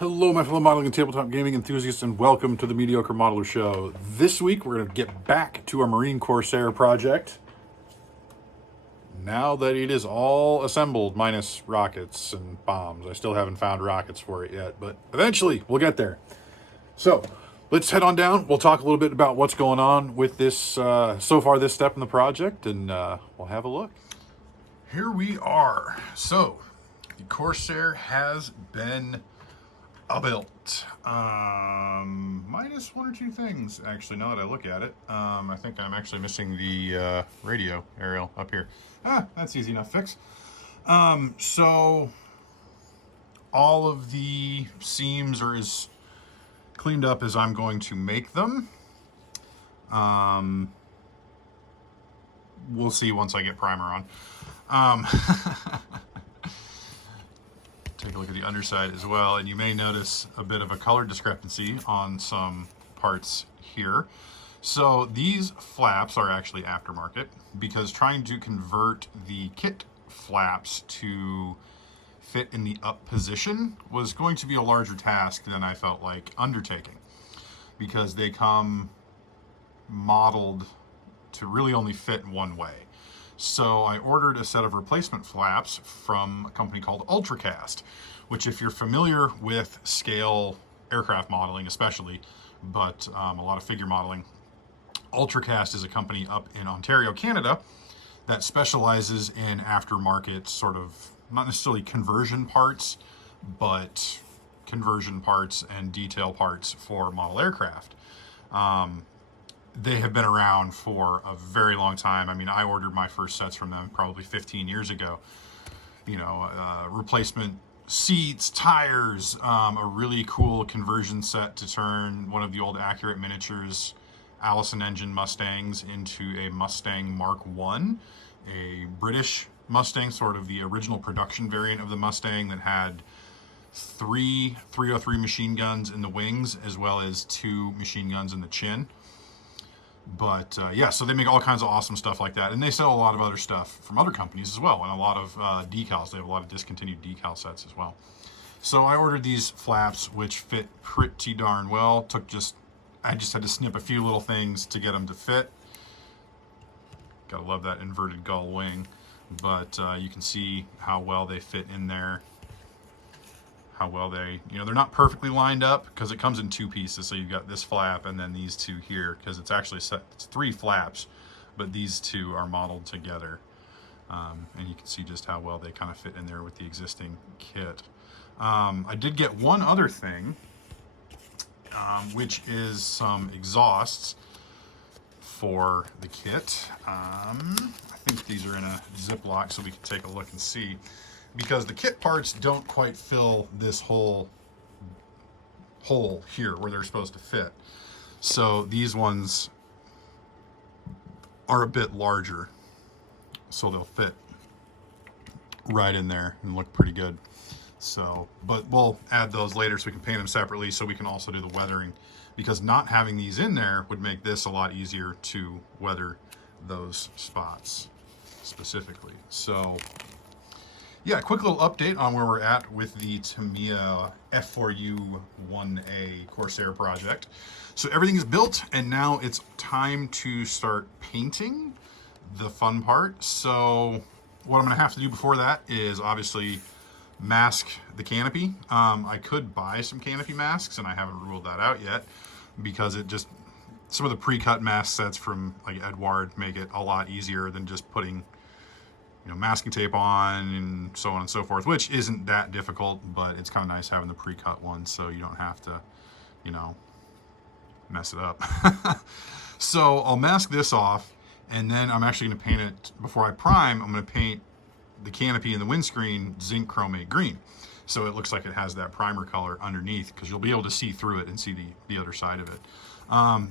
Hello, my fellow modeling and tabletop gaming enthusiasts, and welcome to the Mediocre Modeler Show. This week, we're going to get back to our Marine Corsair project. Now that it is all assembled, minus rockets and bombs. I still haven't found rockets for it yet, but eventually we'll get there. So, let's head on down. We'll talk a little bit about what's going on with this, so far this step in the project, and we'll have a look. Here we are. So, the Corsair has been built. Minus one or two things, actually, now that I look at it. I think I'm actually missing the radio aerial up here. That's easy enough fix. So all of the seams are as cleaned up as I'm going to make them. We'll see once I get primer on. Take a look at the underside as well, and you may notice a bit of a color discrepancy on some parts here. So these flaps are actually aftermarket, because trying to convert the kit flaps to fit in the up position was going to be a larger task than I felt like undertaking, because they come modeled to really only fit one way. So I ordered a set of replacement flaps from a company called Ultracast, which, if you're familiar with scale aircraft modeling especially, but a lot of figure modeling, Ultracast is a company up in Ontario, Canada, that specializes in aftermarket sort of, not necessarily conversion parts, but conversion parts and detail parts for model aircraft. They have been around for a very long time. I mean, I ordered my first sets from them probably 15 years ago. You know, replacement seats, tires, a really cool conversion set to turn one of the old Accurate Miniatures Allison engine Mustangs into a Mustang Mark I, a British Mustang, sort of the original production variant of the Mustang that had 3 303 machine guns in the wings, as well as 2 machine guns in the chin. But yeah, so they make all kinds of awesome stuff like that, and they sell a lot of other stuff from other companies as well, and a lot of decals. They have a lot of discontinued decal sets as well. So I ordered these flaps, which fit pretty darn well. I just had to snip a few little things to get them to fit. Gotta love that inverted gull wing, but you can see how well they fit in there. How well they, they're not perfectly lined up, because it comes in 2 pieces. So you've got this flap and then these 2 here, because it's actually set, it's 3 flaps, but these 2 are modeled together. And you can see just how well they kind of fit in there with the existing kit. I did get one other thing, which is some exhausts for the kit. I think these are in a Ziploc, so we can take a look and see, because the kit parts don't quite fill this whole hole here where they're supposed to fit. So these ones are a bit larger, so they'll fit right in there and look pretty good. So, but we'll add those later so we can paint them separately, so we can also do the weathering, because not having these in there would make this a lot easier to weather those spots specifically. So yeah, quick little update on where we're at with the Tamiya F4U-1A Corsair project. So everything is built, and now it's time to start painting, the fun part. So what I'm going to have to do before that is obviously mask the canopy. I could buy some canopy masks, and I haven't ruled that out yet, because some of the pre-cut mask sets from like Edward make it a lot easier than just putting masking tape on and so on and so forth, which isn't that difficult, but it's kind of nice having the pre-cut one so you don't have to, mess it up. So I'll mask this off, and then I'm actually going to paint it, before I prime, I'm going to paint the canopy and the windscreen zinc chromate green, so it looks like it has that primer color underneath, because you'll be able to see through it and see the other side of it.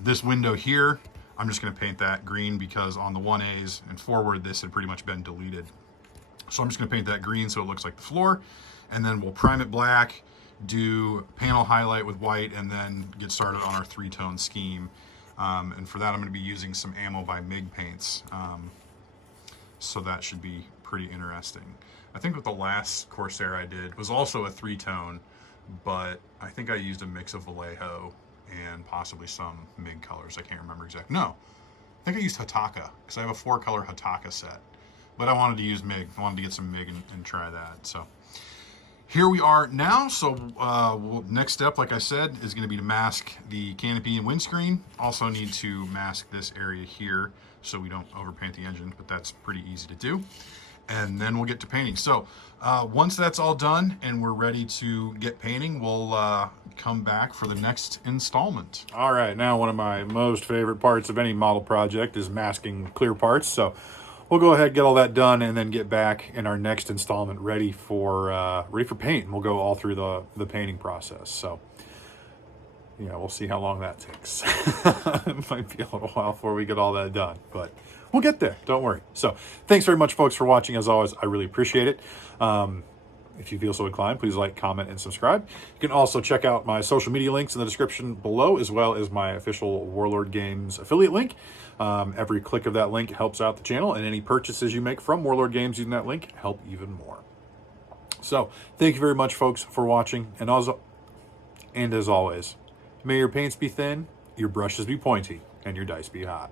This window here, I'm just going to paint that green, because on the 1As and forward, this had pretty much been deleted. So I'm just going to paint that green so it looks like the floor, and then we'll prime it black, do panel highlight with white, and then get started on our 3-tone scheme. And for that, I'm going to be using some Ammo by MIG paints. So that should be pretty interesting. I think what the last Corsair I did was also a 3-tone, but I think I used a mix of Vallejo and possibly some MIG colors. I can't remember exactly. No, I think I used Hataka because I have a 4-color Hataka set, but I wanted to use MIG. I wanted to get some MIG and try that. So here we are now. So next step, like I said, is going to be to mask the canopy and windscreen. Also need to mask this area here so we don't overpaint the engine, but that's pretty easy to do. And then we'll get to painting. So once that's all done and we're ready to get painting, we'll come back for the next installment. All right, now one of my most favorite parts of any model project is masking clear parts. So we'll go ahead, get all that done, and then get back in our next installment ready for paint. And we'll go all through the painting process. So yeah, we'll see how long that takes. It might be a little while before we get all that done, but we'll get there. Don't worry. So thanks very much, folks, for watching. As always, I really appreciate it. If you feel so inclined, please like, comment, and subscribe. You can also check out my social media links in the description below, as well as my official Warlord Games affiliate link. Every click of that link helps out the channel, and any purchases you make from Warlord Games using that link help even more. So thank you very much, folks, for watching. And as always, may your paints be thin, your brushes be pointy, and your dice be hot.